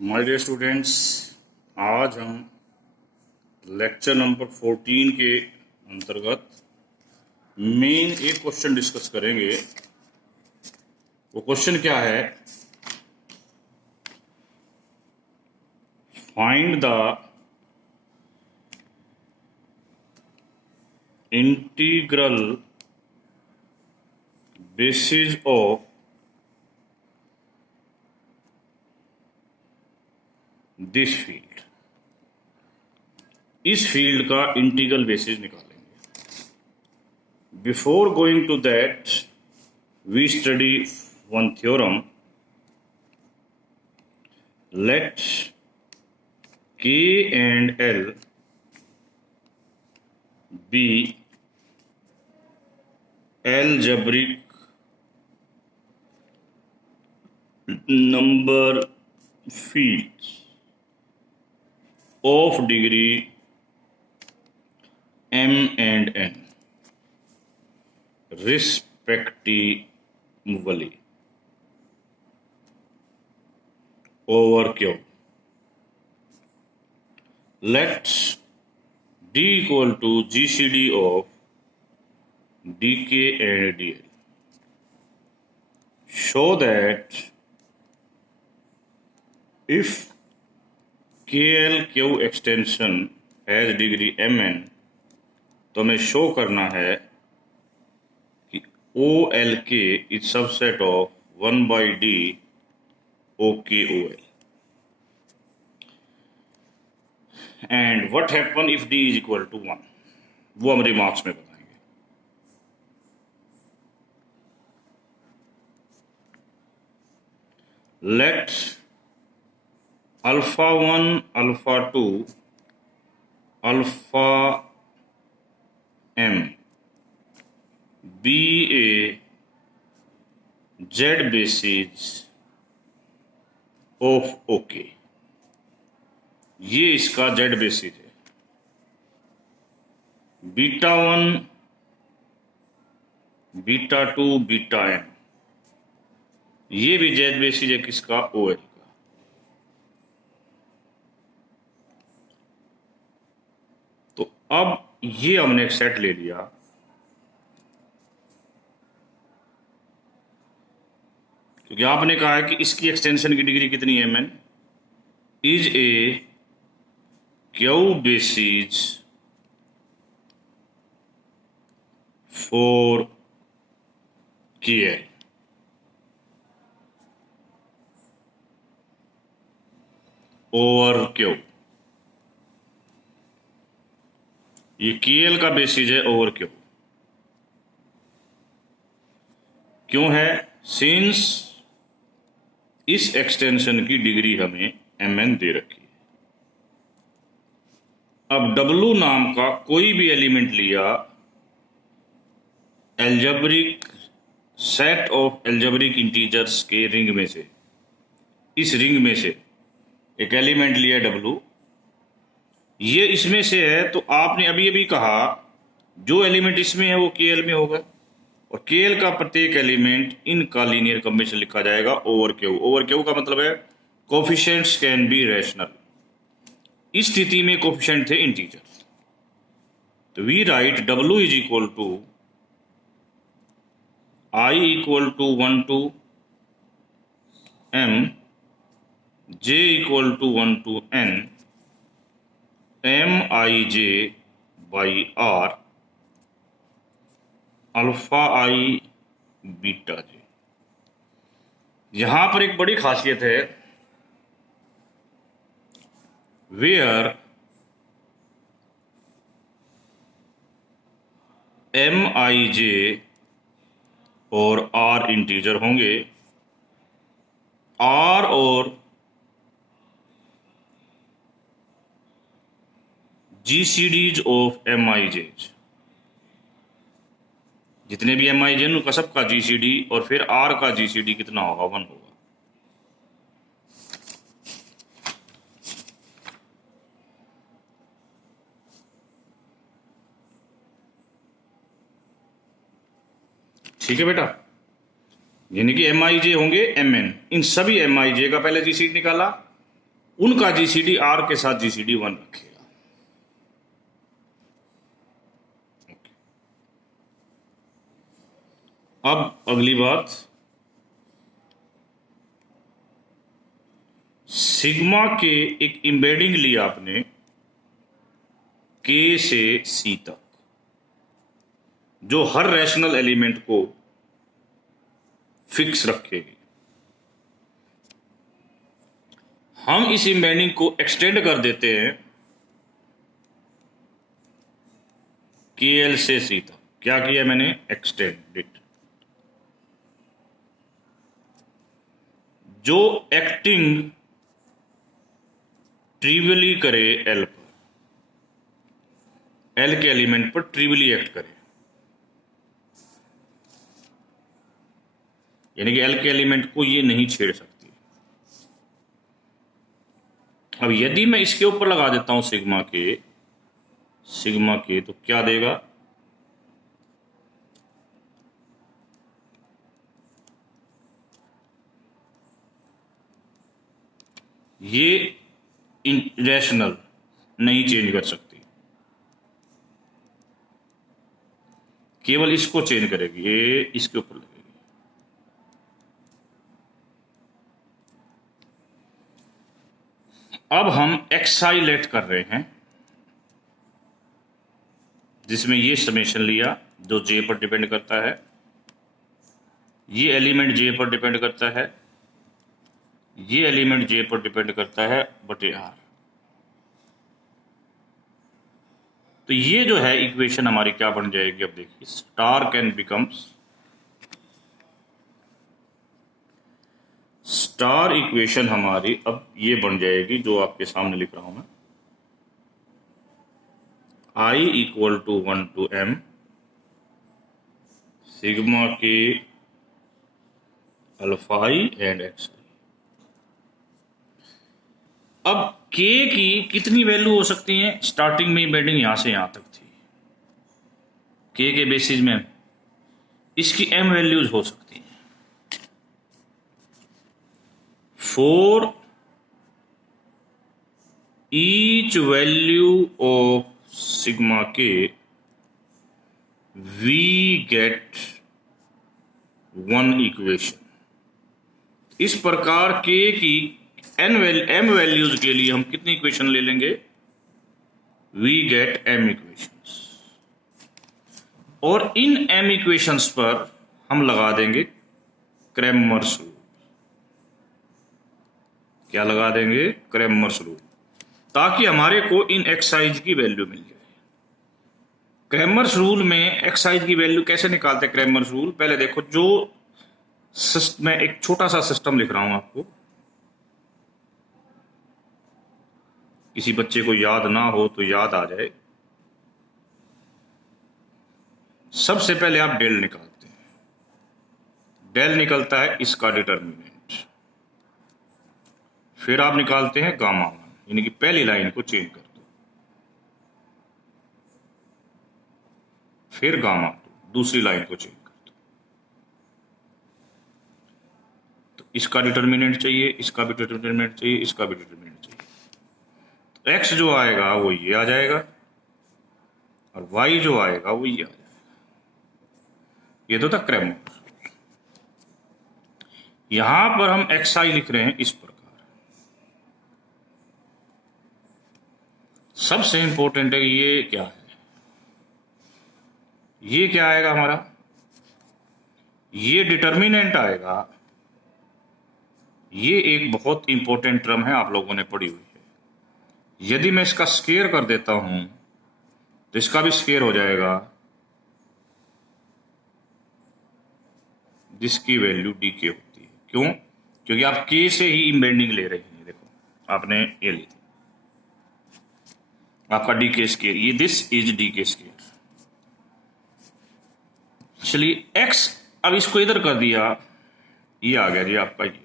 My dear students, आज हम lecture number 14 के अंतर्गत मेन एक क्वेश्चन डिस्कस करेंगे। वो क्वेश्चन क्या है? Find the integral basis of this field. इस फील्ड का इंटीग्रल बेसिस निकालेंगे। Before going to that we study one theorem. Let K and L be algebraic number fields of degree m and n respectively over Q. Let D equal to GCD of dk and dl. Show that if KLQ extension has degree mn, तो हमें show करना है कि OLK is subset of 1 by D OKOL. And what happen if D is equal to 1? वो हम remarks में बताएंगे। Let alpha 1, alpha 2, alpha m be a Z basis of OK. ये इसका Z बेसिस है। बीटा 1, बीटा 2, बीटा n, ये भी Z basis है किसका? OL का। तो अब ये हमने एक सेट ले लिया। क्योंकि आपने कहा है कि इसकी एक्सटेंशन की डिग्री कितनी है? mn is a Q basis for KL। Over Q, ये KL का बेसिस है ओवर क्यू। क्यों है? सिंस इस एक्सटेंशन की डिग्री हमें mn दे रखी है। अब W नाम का कोई भी एलिमेंट लिया, algebraic set of algebraic integers के रिंग में से, इस रिंग में से एक एलिमेंट लिया W, ये इसमें से है, तो आपने अभी अभी कहा जो एलिमेंट इसमें है वो KL में होगा, और KL का प्रत्येक एलिमेंट इनका लीनियर कॉम्बिनेशन लिखा जाएगा ओवर क्यू। ओवर क्यू का मतलब है कोफिशिएंट्स कैन बी रैशनल। इस स्थिति में कोफिशिएंट थे इंटीजर, तो we write W is equal to I equal to 1 to m, J equal to 1 to n, Mij by R, alpha I beta J। यहां पर एक बड़ी खासियत है, वेयर Mij और R इंटीजर होंगे, R और GCDs ऑफ Mij, जितने भी Mij उनका सबका GCD और फिर R का GCD कितना होगा? 1 होगा। ठीक है बेटा, यानी कि Mij होंगे mn। इन सभी Mij का पहले GCD निकाला, उनका जीसीडी आर के साथ जीसीडी 1 रखेगा। अब अगली बात, सिग्मा के एक एम्बेडिंग लिया आपने के से सी तक, जो हर रैशनल एलिमेंट को फिक्स रखेगी। हम इस एम्बेडिंग को एक्सटेंड कर देते हैं के एल से सी तक। क्या किया मैंने? एक्सटेंडेड। जो एक्टिंग ट्रिवियली करे एल पर, एल के एलिमेंट पर ट्रिवियली एक्ट करे, यानी कि एल के एलिमेंट को ये नहीं छेड़ सकती। अब यदि मैं इसके ऊपर लगा देता हूं सिग्मा के, तो क्या देगा? ये इरेशनल नहीं चेंज कर सकती, केवल इसको चेंज करेगी, ये इसके ऊपर लगेगी। अब हम एक्साई लेट कर रहे हैं, जिसमें ये समेशन लिया जो जे पर डिपेंड करता है, ये एलिमेंट जे पर डिपेंड करता है, ये एलिमेंट जे पर डिपेंड करता है बटे आर। तो ये जो है इक्वेशन हमारी क्या बन जाएगी? अब देखिए, star can becomes, star equation हमारी अब ये बन जाएगी जो आपके सामने लिख रहा हूं मैं, I equal to 1 to m sigma के alpha I and x I. अब k की कितनी वैल्यू हो सकती है? स्टार्टिंग में एम्बेडिंग यहां से यहां तक थी, k के बेसिस में इसकी m वैल्यूज हो सकती हैं। For each value of sigma के वी गेट वन इक्वेशन। इस प्रकार k की m वैल्यूज के लिए हम कितनी इक्वेशन ले लेंगे? वी गेट m इक्वेशंस, और इन m इक्वेशंस पर हम लगा देंगे क्रैमर्स रूल। क्या लगा देंगे? क्रैमर्स रूल, ताकि हमारे को इन एक्साइज की वैल्यू मिल जाए। क्रैमर्स रूल में एक्साइज की वैल्यू कैसे निकालते हैं? क्रैमर्स रूल पहले देखो, जो मैं एक छोटा सा सिस्टम लिख रहा हूं आपको, किसी बच्चे को याद ना हो तो याद आ जाए। सबसे पहले आप डेल निकालते हैं, डेल निकलता है इसका डिटर्मिनेंट, फिर आप निकालते हैं गामा 1, यानी कि पहली लाइन को चेंज कर दो, फिर गामा 2 दूसरी लाइन को चेंज कर दो। तो इसका डिटर्मिनेंट चाहिए, इसका भी डिटर्मिनेंट चाहिए, इसका भी डिटर्मिनेंट चाहिए। तो एक्स जो आएगा वो ये आ जाएगा, और वाई जो आएगा वो ये आ जाएगा। ये तो था क्रैमर। यहां पर हम एक्स आई लिख रहे हैं इस प्रकार। सबसे इंपॉर्टेंट है ये क्या है, ये क्या आएगा हमारा? ये डिटर्मिनेंट आएगा। ये एक बहुत इंपॉर्टेंट टर्म है, आप लोगों ने पढ़ी हुई है। यदि मैं इसका स्क्वायर कर देता हूं तो इसका भी स्क्वायर हो जाएगा, जिसकी वैल्यू डी के होती है। क्यों? क्योंकि आप के से ही इम्बेंडिंग ले रहे हैं। देखो आपने ये ली, आपका डी के स्क्वायर, ये दिस इज डी के स्क्वायर। चलिए एक्स, अब इसको इधर कर दिया, ये आ गया जी आपका ये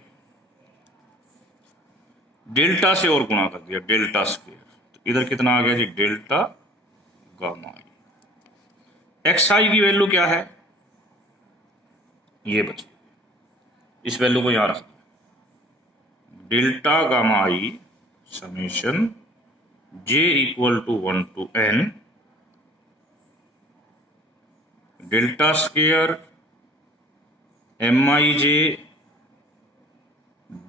डेल्टा से और गुणा कर दिया, डेल्टा स्क्वायर। तो इधर कितना आ गया जी? Delta gamma I. X I की वैल्यू क्या है? ये बचे, इस वैल्यू को यहां रख दो, delta gamma I summation j equal to 1 to n delta square mij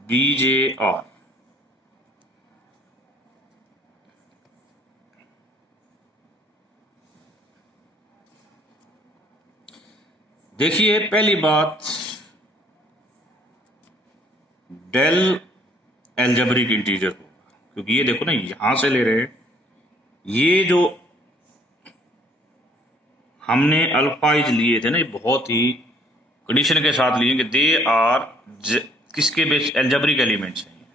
bjr। देखिए पहली बात, डेल एल्जेब्रिक इंटीजर होगा, क्योंकि ये देखो ना यहां से ले रहे हैं, ये जो हमने अल्फाइज लिए थे ना, ये बहुत ही कंडीशन के साथ लिए कि दे आर किसके बेस, एल्जेब्रिक एलिमेंट्स हैं,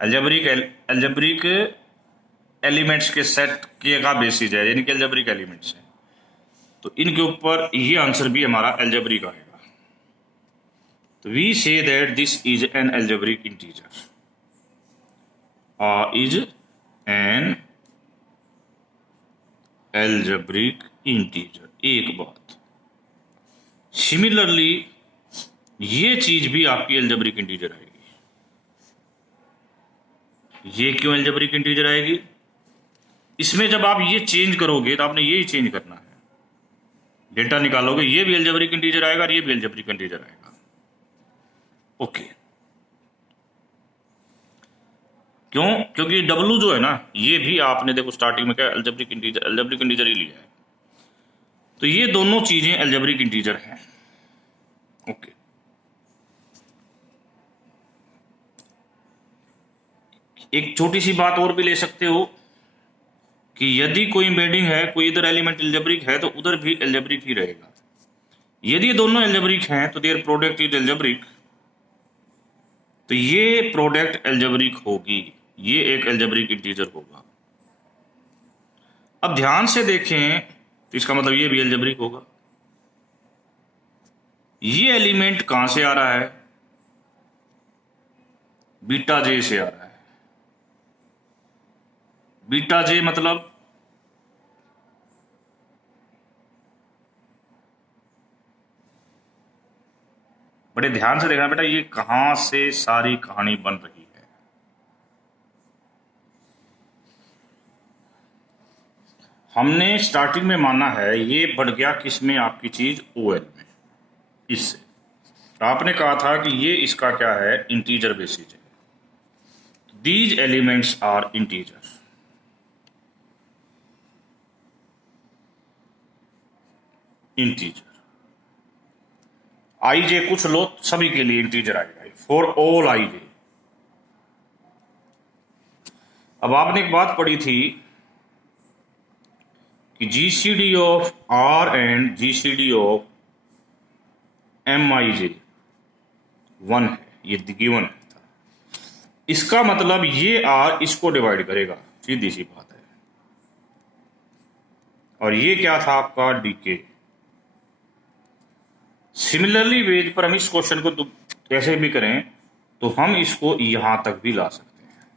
एल्जेब्रिक एलिमेंट्स के सेट के का बेसिस है, यानी कि एल्जेब्रिक एलिमेंट्स हैं, तो इनके ऊपर ये आंसर भी हमारा एल्जेब्रिक आएगा। तो we say that this is an algebraic integer, is an algebraic integer. एक बात, सिमिलरली ये चीज भी आपकी एल्जेब्रिक इंटीजर आएगी। ये क्यों एल्जेब्रिक इंटीजर आएगी? इसमें जब आप ये चेंज करोगे तो आपने यही चेंज करना है, डेटा निकालोगे, ये भी एल्जेब्रिक इंटीजर आएगा और ये भी एल्जेब्रिक इंटीजर आएगा। ओके, क्यों? क्योंकि W जो है ना, ये भी आपने देखो स्टार्टिंग में क्या एल्जेब्रिक इंटीजर ही लिया है, तो ये दोनों चीजें एल्जेब्रिक इंटीजर हैं। ओके, एक छोटी सी बात और भी ले सकते हो कि यदि कोई एम्बेडिंग है, कोई इधर एलिमेंट एल्जेब्रिक है तो उधर भी एल्जेब्रिक ही रहेगा। यदि ये दोनों एल्जेब्रिक हैं तो देयर प्रोडक्ट इज एल्जेब्रिक, तो ये प्रोडक्ट एल्जेब्रिक होगी, ये एक एल्जेब्रिक इंटीजर होगा। अब ध्यान से देखें तो इसका मतलब ये भी एल्जेब्रिक होगा। ये एलिमेंट कहां से आ रहा है? बीटा जे से आ रहा है। बीटा जे मतलब बड़े ध्यान से देखना बेटा, ये कहां से सारी कहानी बन रही है। हमने स्टार्टिंग में माना है ये बढ़ गया किस में, आपकी चीज OL में, इससे तो आपने कहा था कि ये इसका क्या है, इंटीजर बेसिस है। These elements are integer, integer I J कुछ लो, सभी के लिए इंटीजर आएगा, फॉर ऑल आई जे। अब आपने एक बात पढ़ी थी कि GCD of R and GCD of MIJ 1 है, ये गिवन है। इसका मतलब ये R इसको डिवाइड करेगा, सीधी सी बात है। और ये क्या था आपका डीके। सिमिलरली वेज पर हम इस क्वेश्चन को कैसे भी करें तो हम इसको यहां तक भी ला सकते हैं,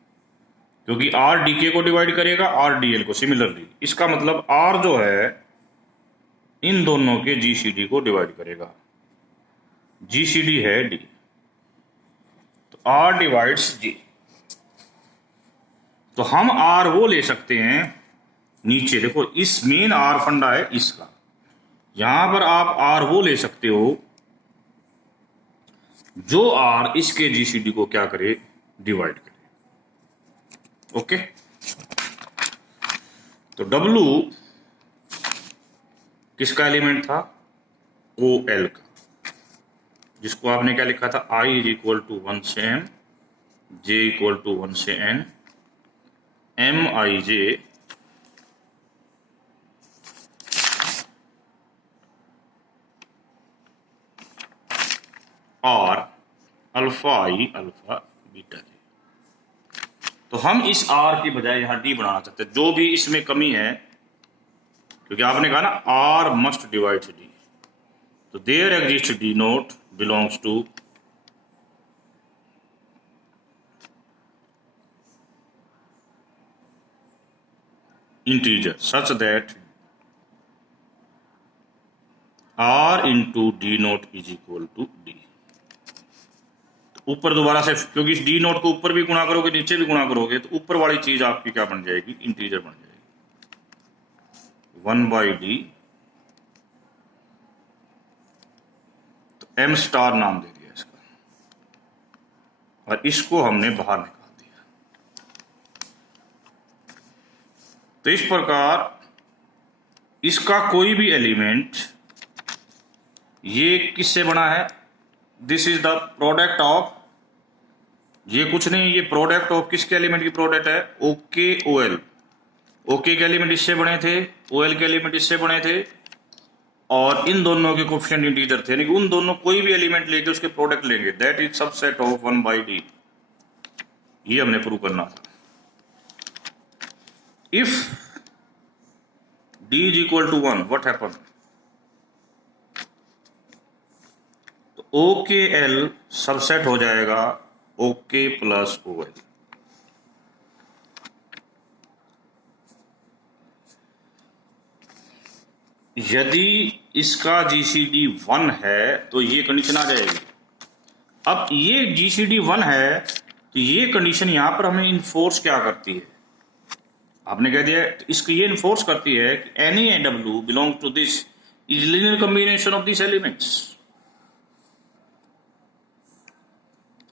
क्योंकि R डीके को डिवाइड करेगा, R DL को। सिमिलरली इसका मतलब R जो है इन दोनों के GCD को डिवाइड करेगा। GCD है D, तो R डिवाइड्स G। तो हम R वो ले सकते हैं, नीचे देखो इस मेन R फंडा है इसका, यहां पर आप R वो ले सकते हो जो R इसके GCD को क्या करे, डिवाइड करे। ओके, तो W किसका एलिमेंट था? OL का, जिसको आपने क्या लिखा था, I इज इक्वल टू 1 से M, J इक्वल टू 1 से N, MIJ और alpha I alpha beta J। तो हम इस R की बजाय यहां D बनाना चाहते हैं, जो भी इसमें कमी है, क्योंकि आपने कहा ना R मस्ट डिवाइड D, तो there exist D not belongs to integer such that R into D naught is equal to D। ऊपर दोबारा से, क्योंकि इस डी नोट को ऊपर भी गुणा करोगे नीचे भी गुणा करोगे तो ऊपर वाली चीज आपकी क्या बन जाएगी, इंटीजर बन जाएगी। 1/d, तो m स्टार नाम दे दिया इसका, और इसको हमने बाहर निकाल दिया। तो इस प्रकार इसका कोई भी एलिमेंट, ये किससे बना है, this is the product of, ये कुछ नहीं, ये प्रोडक्ट ऑफ किसके एलिमेंट की प्रोडक्ट है, ओके ओएल। ओके के एलिमेंट इससे बने थे, ओएल के एलिमेंट इससे बने थे, और इन दोनों के कोएफिशिएंट इंटीजर थे, यानी कि उन दोनों कोई भी एलिमेंट लेके उसके प्रोडक्ट लेंगे, that is subset of 1/d। ये हमने प्रूव करना था। If d is equal to 1, what happened? तो OKL सबसेट हो जाएगा OK प्लस OL। यदि इसका GCD 1 है तो ये कंडीशन आ जाएगी। अब ये GCD 1 है तो ये कंडीशन यहां पर हमें इन्फोर्स क्या करती है, आपने कह दिया, तो इसको ये इन्फोर्स करती है कि any AW belong to this is linear combination of this elements.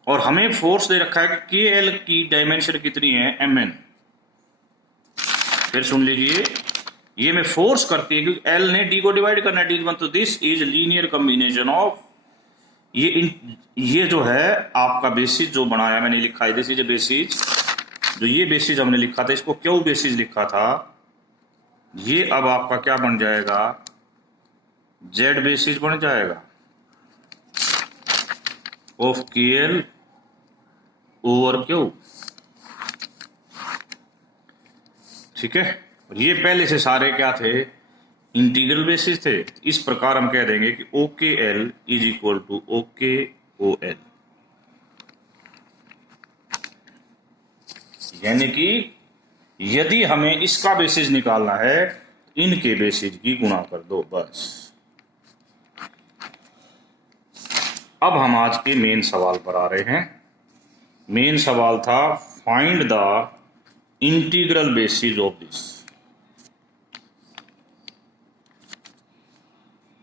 और हमें फोर्स दे रखा है कि KL की डायमेंशन कितनी है, MN। फिर सुन लीजिए, ये में फोर्स करती है क्योंकि L ने D को डिवाइड करना है, D1, तो this is linear combination of, ये जो है आपका बेसिस जो बनाया मैंने लिखा है, दिस इज बेसिस, जो ये बेसिस हमने लिखा था, इसको क्यों बेसिस लिखा था, ये अब आपका क्या बन जाएगा, Z बेसिस बन जाएगा ऑफ KL ओवर Q। ठीक है, और ये पहले से सारे क्या थे, इंटीग्रल बेसिस थे। इस प्रकार हम कह देंगे कि OKL is equal to OKOL, यानी कि यदि हमें इसका बेसिस निकालना है इनके बेसिस की गुणा कर दो, बस। अब हम आज के मेन सवाल पर आ रहे हैं। मेन सवाल था find the integral basis of this.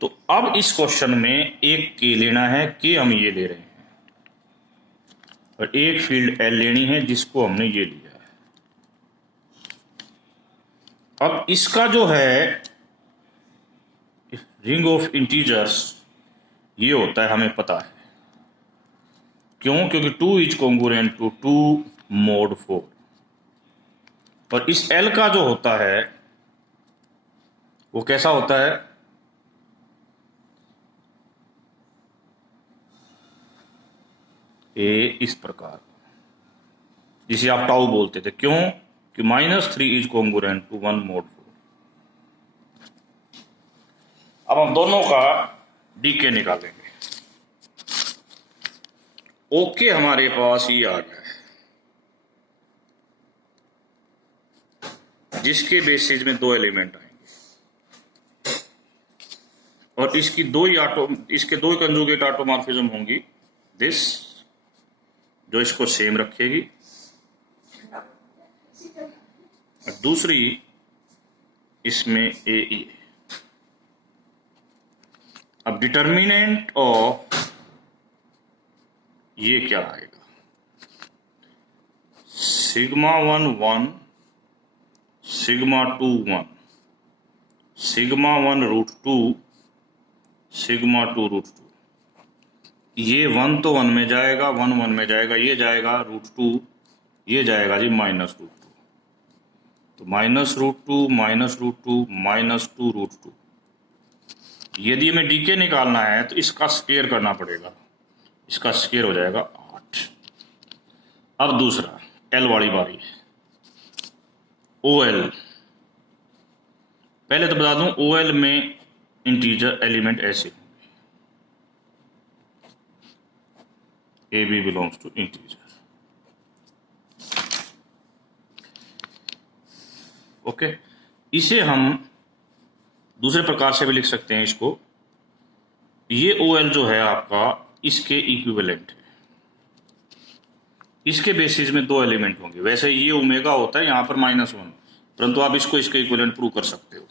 तो अब इस क्वेश्चन में एक के लेना है, के हम ये ले रहे हैं, और एक फील्ड L लेनी है जिसको हमने ये लिया है। अब इसका जो है रिंग ऑफ इंटीजर्स ये होता है, हमें पता है क्यों, क्योंकि 2 इज कॉन्ग्रुएंट टू 2 mod 4। और इस L का जो होता है वो कैसा होता है, इस प्रकार, जिसे आप टाउ बोलते थे, क्यों कि -3 इज कॉन्ग्रुएंट टू 1 mod 4। अब हम दोनों का डीके निकालेंगे। ओके हमारे पास ये आ गया है, जिसके बेसिस में 2 एलिमेंट आएंगे, और इसकी इसके 2 कंजुगेट ऑटोमॉर्फिज्म होंगी, दिस जो इसको सेम रखेगी, और दूसरी इसमें AE। अब डिटर्मिनेंट ऑफ ये क्या आएगा, σ1 1, σ2 1, σ1 √2, σ2 √2। ये 1 तो 1 में जाएगा, 1 1 में जाएगा, ये जाएगा √2, ये जाएगा जी -√2, तो -√2 -√2 -2 √2। यदि हमें डीके निकालना है तो इसका स्क्वायर करना पड़ेगा, इसका स्क्वायर हो जाएगा 8। अब दूसरा L वाली बारी है, OL। पहले तो बता दूं OL में इंटीजर एलिमेंट ऐसे होंगे, AB belongs to integer. Okay, इसे हम दूसरे प्रकार से भी लिख सकते हैं इसको, ये OL जो है आपका इसके इक्विवेलेंट है, इसके बेसिस में 2 एलिमेंट होंगे। वैसे ये ओमेगा होता है यहाँ पर -1, परंतु आप इसको इसके इक्विवेलेंट प्रूव कर सकते हो।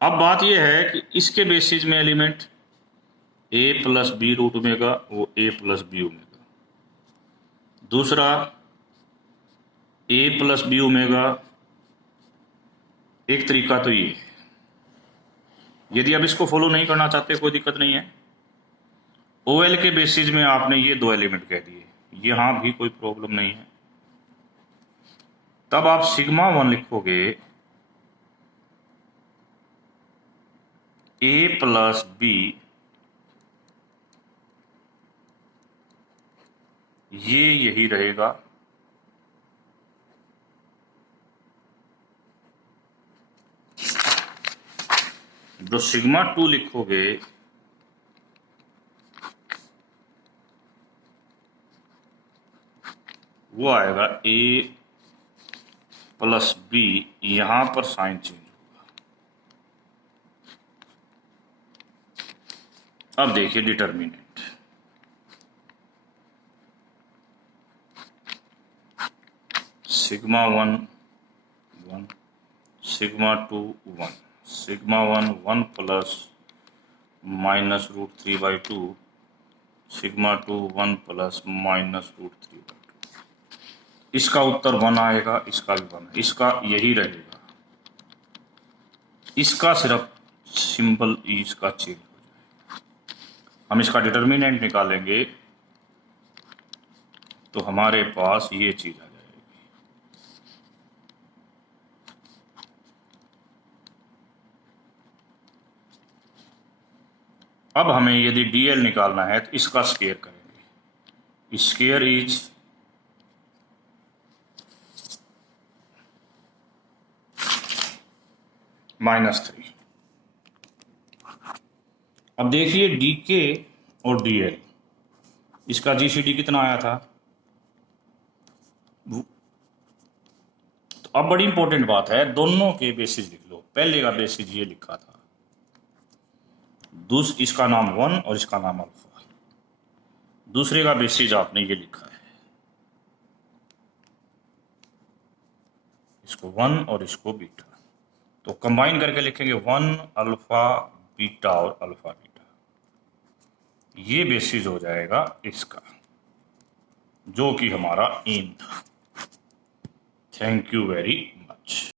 अब बात यह है कि इसके बेसिस में एलिमेंट a + b√ओमेगा, वो a + b ओमेगा। दूसरा a + b ओमेगा, एक तरीका तो ये है। यदि आप इसको फॉलो नहीं करना चाहते कोई दिक्कत नहीं है। OL के बेसिस में आपने ये 2 एलिमेंट कह दिए, यहां भी कोई प्रॉब्लम नहीं है। तब आप σ1 लिखोगे a + b, ये यही रहेगा। जो σ2 लिखोगे वो आएगा a + b, यहां पर साइन चेंज होगा। अब देखिए डिटर्मिनेंट, σ1 1, σ2 1, σ1 1 + -√3/2, σ2 1 + -√3/2। इसका उत्तर 1 आएगा, इसका भी 1 है, इसका यही रहेगा। इसका सिर्फ सिंबल इसका चेंज हो जाएगा। हम इसका डिटर्मिनेंट निकालेंगे तो हमारे पास ये चीज आ जाएगी। अब हमें यदि DL निकालना है तो इसका स्क्वायर करेंगे। Square is -3। अब देखिए DK और DL, इसका GCD कितना आया था। तो अब बड़ी इंपॉर्टेंट बात है, दोनों के बेसिस लिख लो। पहले का बेसिस ये लिखा था, इसका नाम 1 और इसका नाम अल्फा। दूसरे का बेसिस आपने ये लिखा है, इसको 1 और इसको बीटा। तो कंबाइन करके लिखेंगे 1 अल्फा बीटा और अल्फा बीटा। ये बेसिस हो जाएगा इसका, जो कि हमारा एम था। Thank you very much.